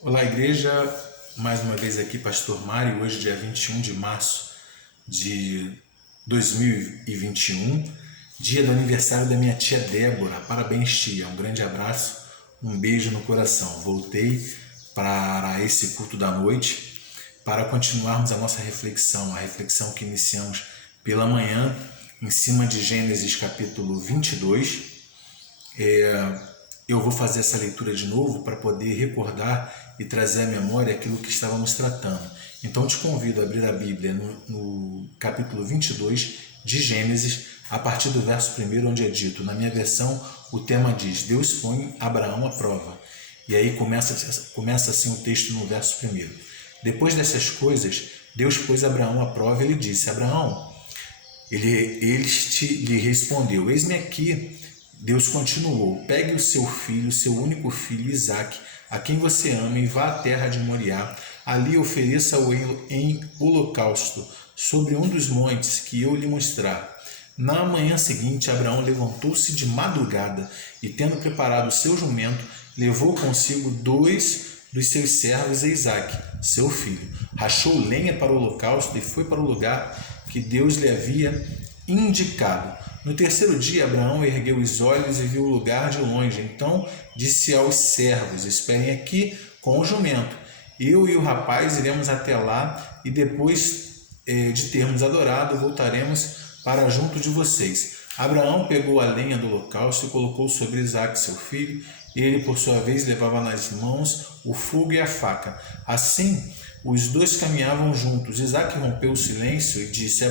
Olá, igreja. Mais uma vez aqui, Pastor Mário. Hoje, dia 21 de março de 2021, dia do aniversário da minha tia Débora. Parabéns, tia. Um grande abraço, um beijo no coração. Voltei para esse culto da noite para continuarmos a nossa reflexão, a reflexão que iniciamos pela manhã, em cima de Gênesis capítulo 22. Eu vou fazer essa leitura de novo para poder recordar e trazer à memória aquilo que estávamos tratando. Então, te convido a abrir a Bíblia no capítulo 22 de Gênesis, a partir do verso 1, onde é dito, na minha versão, o tema diz: Deus põe Abraão à prova. E aí começa assim o texto no verso 1. Depois dessas coisas, Deus pôs Abraão à prova e lhe disse: Abraão, lhe respondeu: Eis-me aqui. Deus continuou: pegue o seu filho, seu único filho, Isaque, a quem você ama, e vá à terra de Moriá. Ali ofereça-o em holocausto, sobre um dos montes que eu lhe mostrar. Na manhã seguinte, Abraão levantou-se de madrugada e, tendo preparado o seu jumento, levou consigo 2 dos seus servos e Isaque, seu filho. Rachou lenha para o holocausto e foi para o lugar que Deus lhe havia indicado. No terceiro dia, Abraão ergueu os olhos e viu o lugar de longe. Então disse aos servos: esperem aqui com o jumento. Eu e o rapaz iremos até lá e depois de termos adorado, voltaremos para junto de vocês. Abraão pegou a lenha do holocausto e colocou sobre Isaque, seu filho. Ele, por sua vez, levava nas mãos o fogo e a faca. Assim, os dois caminhavam juntos. Isaque rompeu o silêncio e disse a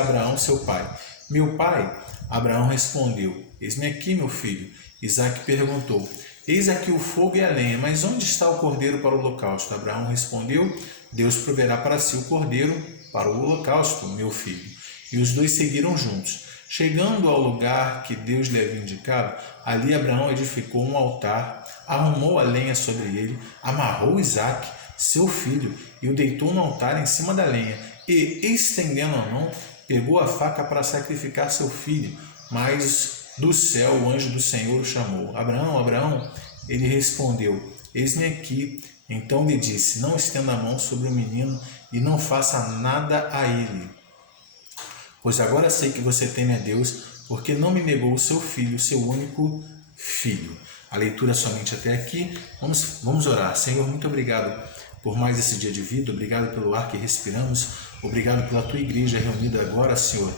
Abraão, seu pai: meu pai? Abraão respondeu: eis-me aqui, meu filho. Isaque perguntou: eis aqui o fogo e a lenha, mas onde está o cordeiro para o holocausto? Abraão respondeu: Deus proverá para si o cordeiro para o holocausto, meu filho. E os dois seguiram juntos. Chegando ao lugar que Deus lhe havia indicado, ali Abraão edificou um altar, arrumou a lenha sobre ele, amarrou Isaque, seu filho, e o deitou no altar em cima da lenha. E, estendendo a mão, pegou a faca para sacrificar seu filho. Mas do céu o anjo do Senhor o chamou: Abraão, Abraão. Ele respondeu: eis-me aqui. Então lhe disse: não estenda a mão sobre o menino e não faça nada a ele, pois agora sei que você teme a Deus, porque não me negou o seu filho, seu único filho. A leitura somente até aqui. Vamos orar. Senhor, muito obrigado por mais esse dia de vida, obrigado pelo ar que respiramos, obrigado pela tua igreja reunida agora, Senhor,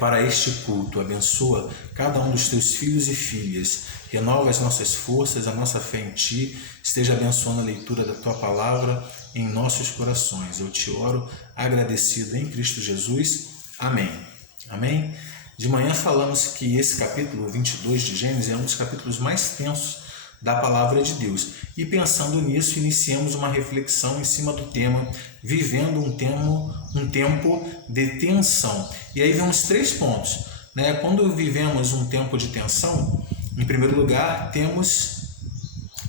para este culto. Abençoa cada um dos teus filhos e filhas, renova as nossas forças, a nossa fé em ti, esteja abençoando a leitura da tua palavra em nossos corações. Eu te oro agradecido em Cristo Jesus. Amém. Amém. De manhã falamos que esse capítulo 22 de Gênesis é um dos capítulos mais tensos da palavra de Deus. E pensando nisso, iniciamos uma reflexão em cima do tema vivendo um tempo de tensão. E aí vemos 3 pontos. Quando vivemos um tempo de tensão, em primeiro lugar, temos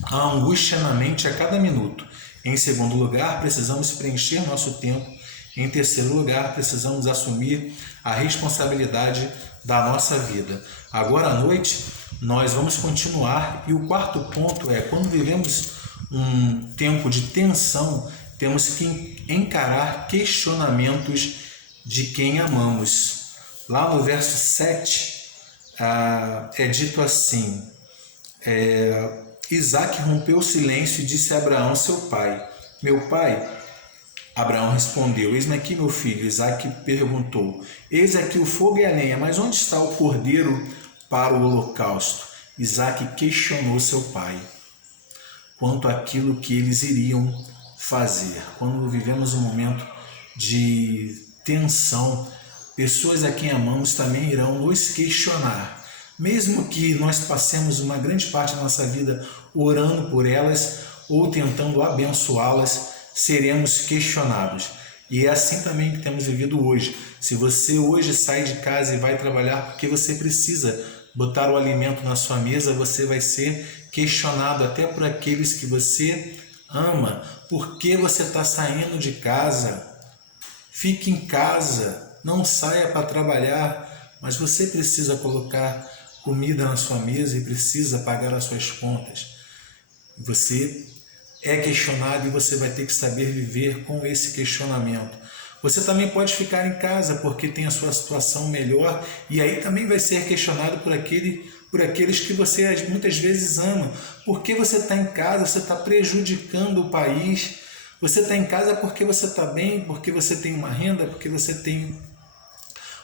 a angústia na mente a cada minuto. Em segundo lugar, precisamos preencher nosso tempo. Em terceiro lugar, precisamos assumir a responsabilidade da nossa vida. Agora à noite, nós vamos continuar. E o quarto ponto é: quando vivemos um tempo de tensão, temos que encarar questionamentos de quem amamos. Lá no verso 7, é dito assim: Isaque rompeu o silêncio e disse a Abraão, seu pai: meu pai? Abraão respondeu: eis-me aqui, meu filho. Isaque perguntou: eis aqui o fogo e a lenha, mas onde está o cordeiro para o holocausto? Isaque questionou seu pai quanto àquilo que eles iriam fazer. Quando vivemos um momento de tensão, pessoas a quem amamos também irão nos questionar. Mesmo que nós passemos uma grande parte da nossa vida orando por elas ou tentando abençoá-las, seremos questionados. E é assim também que temos vivido hoje. Se você hoje sai de casa e vai trabalhar porque você precisa botar o alimento na sua mesa, você vai ser questionado até por aqueles que você ama. Por que você está saindo de casa? Fique em casa, não saia para trabalhar, mas você precisa colocar comida na sua mesa e precisa pagar as suas contas. Você é questionado e você vai ter que saber viver com esse questionamento. Você também pode ficar em casa porque tem a sua situação melhor e aí também vai ser questionado por aqueles que você muitas vezes ama. Por que você está em casa? Você está prejudicando o país. Você está em casa porque você está bem, porque você tem uma renda, porque você tem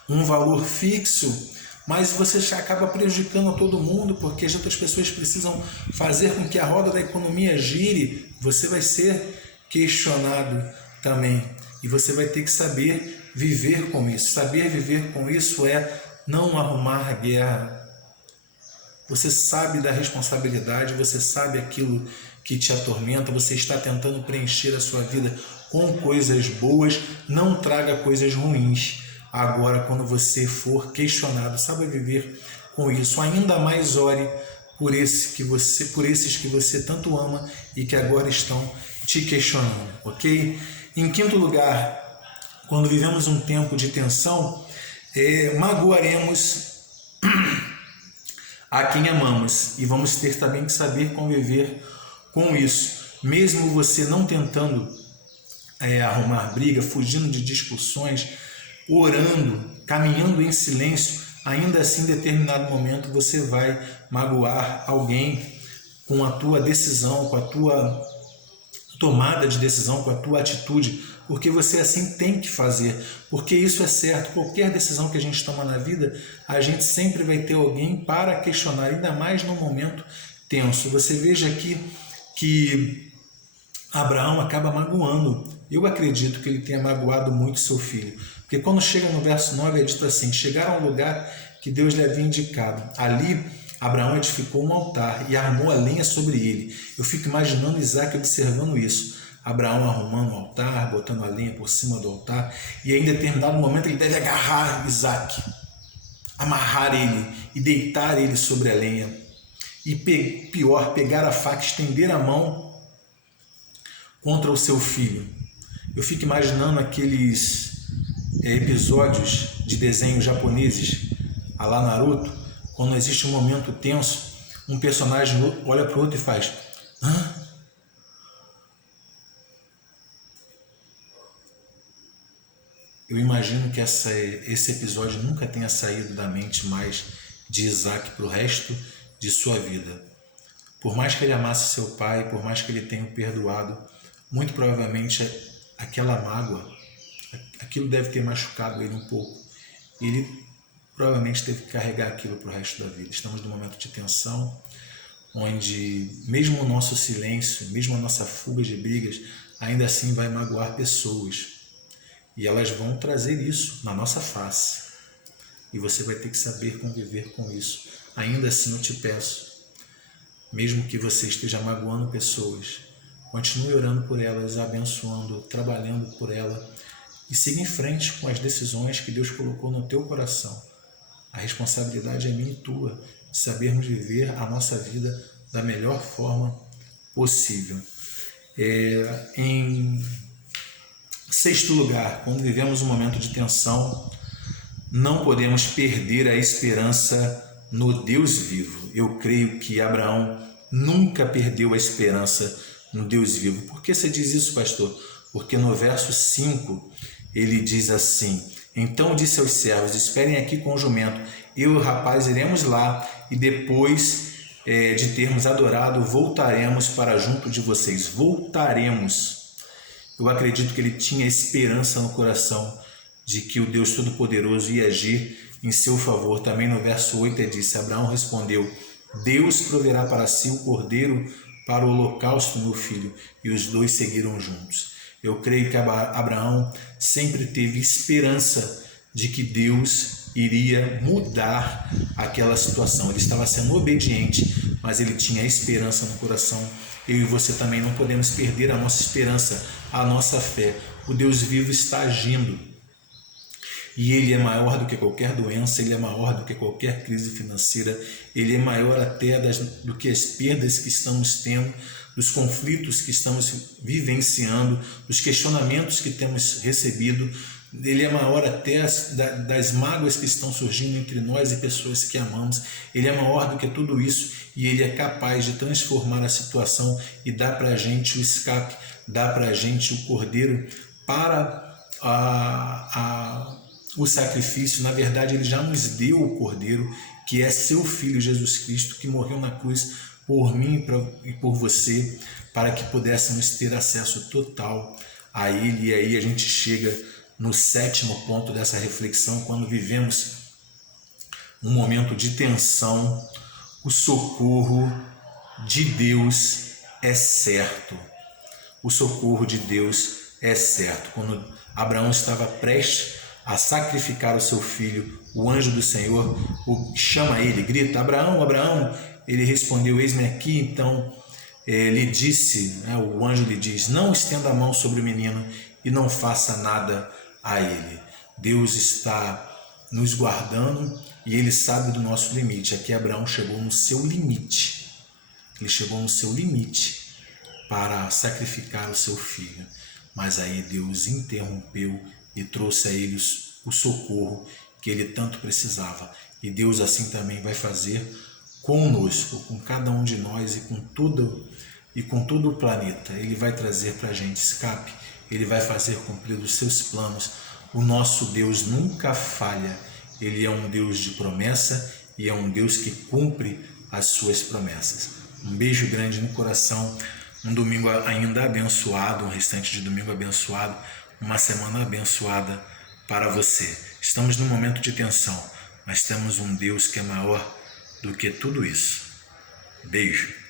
um valor fixo, mas você já acaba prejudicando todo mundo porque as outras pessoas precisam fazer com que a roda da economia gire. Você vai ser questionado também e você vai ter que saber viver com isso. Saber viver com isso é não arrumar guerra. Você sabe da responsabilidade, você sabe aquilo que te atormenta, você está tentando preencher a sua vida com coisas boas, não traga coisas ruins. Agora, quando você for questionado, saiba viver com isso. Ainda mais ore por esses que você tanto ama e que agora estão te questionando, ok? Em quinto lugar, quando vivemos um tempo de tensão, magoaremos a quem amamos e vamos ter também que saber conviver com isso. Mesmo você não tentando arrumar briga, fugindo de discussões, orando, caminhando em silêncio, ainda assim em determinado momento você vai magoar alguém com a tua decisão, com a tua tomada de decisão, com a tua atitude, porque você assim tem que fazer, porque isso é certo. Qualquer decisão que a gente toma na vida, a gente sempre vai ter alguém para questionar, ainda mais num momento tenso. Você veja aqui que Abraão acaba magoando. Eu acredito que ele tenha magoado muito seu filho, porque quando chega no verso 9 é dito assim: chegaram ao lugar que Deus lhe havia indicado. Ali Abraão edificou um altar e armou a lenha sobre ele. Eu fico imaginando Isaac observando isso. Abraão arrumando o altar, botando a lenha por cima do altar, e em determinado momento ele deve agarrar Isaac, amarrar ele e deitar ele sobre a lenha. E pior, pegar a faca, estender a mão contra o seu filho. Eu fico imaginando aqueles episódios de desenhos japoneses, a lá Naruto, quando existe um momento tenso, um personagem olha para o outro e faz: hã? Eu imagino que esse episódio nunca tenha saído da mente mais de Isaac para o resto de sua vida. Por mais que ele amasse seu pai, por mais que ele tenha o perdoado, muito provavelmente aquela mágoa, aquilo deve ter machucado ele um pouco. Ele provavelmente teve que carregar aquilo para o resto da vida. Estamos num momento de tensão, onde mesmo o nosso silêncio, mesmo a nossa fuga de brigas, ainda assim vai magoar pessoas. E elas vão trazer isso na nossa face. E você vai ter que saber conviver com isso. Ainda assim eu te peço, mesmo que você esteja magoando pessoas, continue orando por elas, abençoando, trabalhando por ela e siga em frente com as decisões que Deus colocou no teu coração. A responsabilidade é minha e tua, de sabermos viver a nossa vida da melhor forma possível. Em sexto lugar, quando vivemos um momento de tensão, não podemos perder a esperança no Deus vivo. Eu creio que Abraão nunca perdeu a esperança no Deus vivo. Por que você diz isso, pastor? Porque no verso 5 ele diz assim: então disse aos servos: esperem aqui com o jumento, eu e o rapaz iremos lá e depois de termos adorado, voltaremos para junto de vocês. Voltaremos. Eu acredito que ele tinha esperança no coração de que o Deus Todo-Poderoso ia agir em seu favor. Também no verso 8 disse: Abraão respondeu: Deus proverá para si o cordeiro para o holocausto, meu filho. E os dois seguiram juntos. Eu creio que Abraão sempre teve esperança de que Deus iria mudar aquela situação. Ele estava sendo obediente, mas ele tinha esperança no coração. Eu e você também não podemos perder a nossa esperança, a nossa fé. O Deus vivo está agindo. E Ele é maior do que qualquer doença, Ele é maior do que qualquer crise financeira, Ele é maior até do que as perdas que estamos tendo, dos conflitos que estamos vivenciando, dos questionamentos que temos recebido. Ele é maior até das mágoas que estão surgindo entre nós e pessoas que amamos. Ele é maior do que tudo isso e Ele é capaz de transformar a situação e dar para a gente o escape, dar para a gente o cordeiro para o sacrifício. Na verdade, Ele já nos deu o cordeiro, que é seu Filho Jesus Cristo, que morreu na cruz por mim e por você, para que pudéssemos ter acesso total a Ele. E aí a gente chega no 7º ponto dessa reflexão: quando vivemos um momento de tensão, o socorro de Deus é certo. O socorro de Deus é certo. Quando Abraão estava prestes a sacrificar o seu filho, o anjo do Senhor chama ele, grita: Abraão, Abraão. Ele respondeu: eis-me aqui. Então lhe disse, o anjo lhe diz: não estenda a mão sobre o menino e não faça nada a ele. Deus está nos guardando e Ele sabe do nosso limite. Aqui Abraão chegou no seu limite. Ele chegou no seu limite para sacrificar o seu filho. Mas aí Deus interrompeu e trouxe a ele o socorro que ele tanto precisava. E Deus assim também vai fazer conosco, com cada um de nós e com todo o planeta. Ele vai trazer para a gente escape. Ele vai fazer cumprir os seus planos. O nosso Deus nunca falha. Ele é um Deus de promessa e é um Deus que cumpre as suas promessas. Um beijo grande no coração. Um domingo ainda abençoado, um restante de domingo abençoado, uma semana abençoada para você. Estamos num momento de tensão, mas temos um Deus que é maior do que tudo isso. Beijo.